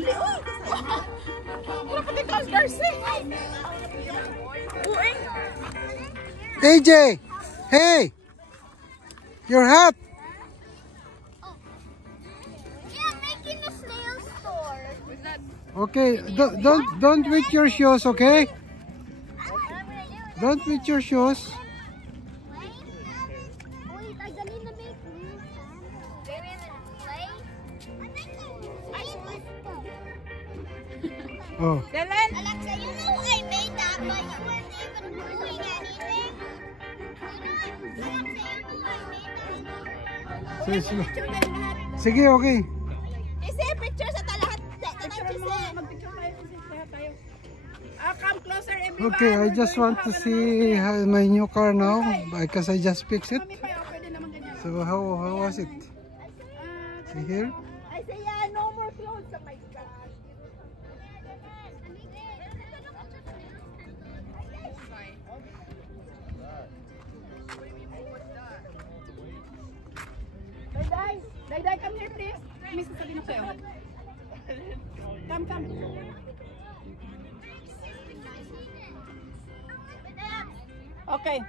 Uli, oh! Wala ka dito, Darcy! Uy! AJ! Hey! Your hat! Yeah, making a snail store. Okay, don't with your shoes, okay? Don't with your shoes. Wait, I gonna make Oh. Dylan! Alexa, you know I made that, but you weren't even doing anything. Alexa, you know I made that. Sige, okay. Isi, picture sa lahat. Picture mo, mag-picture tayo. Tayo. Come closer, everyone. Okay, I just want to see my new car now because I just fixed it. So how was it? See here? I say, yeah, no more clothes. Oh my God. Dayday, come here please. May sasabihin ako sa'yo. Come. Okay.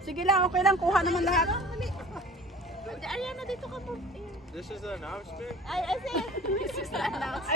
Sige lang, okay lang. Kuha naman lahat. Ariana, dito ka po. This is an announcement? I say, this is an announcement.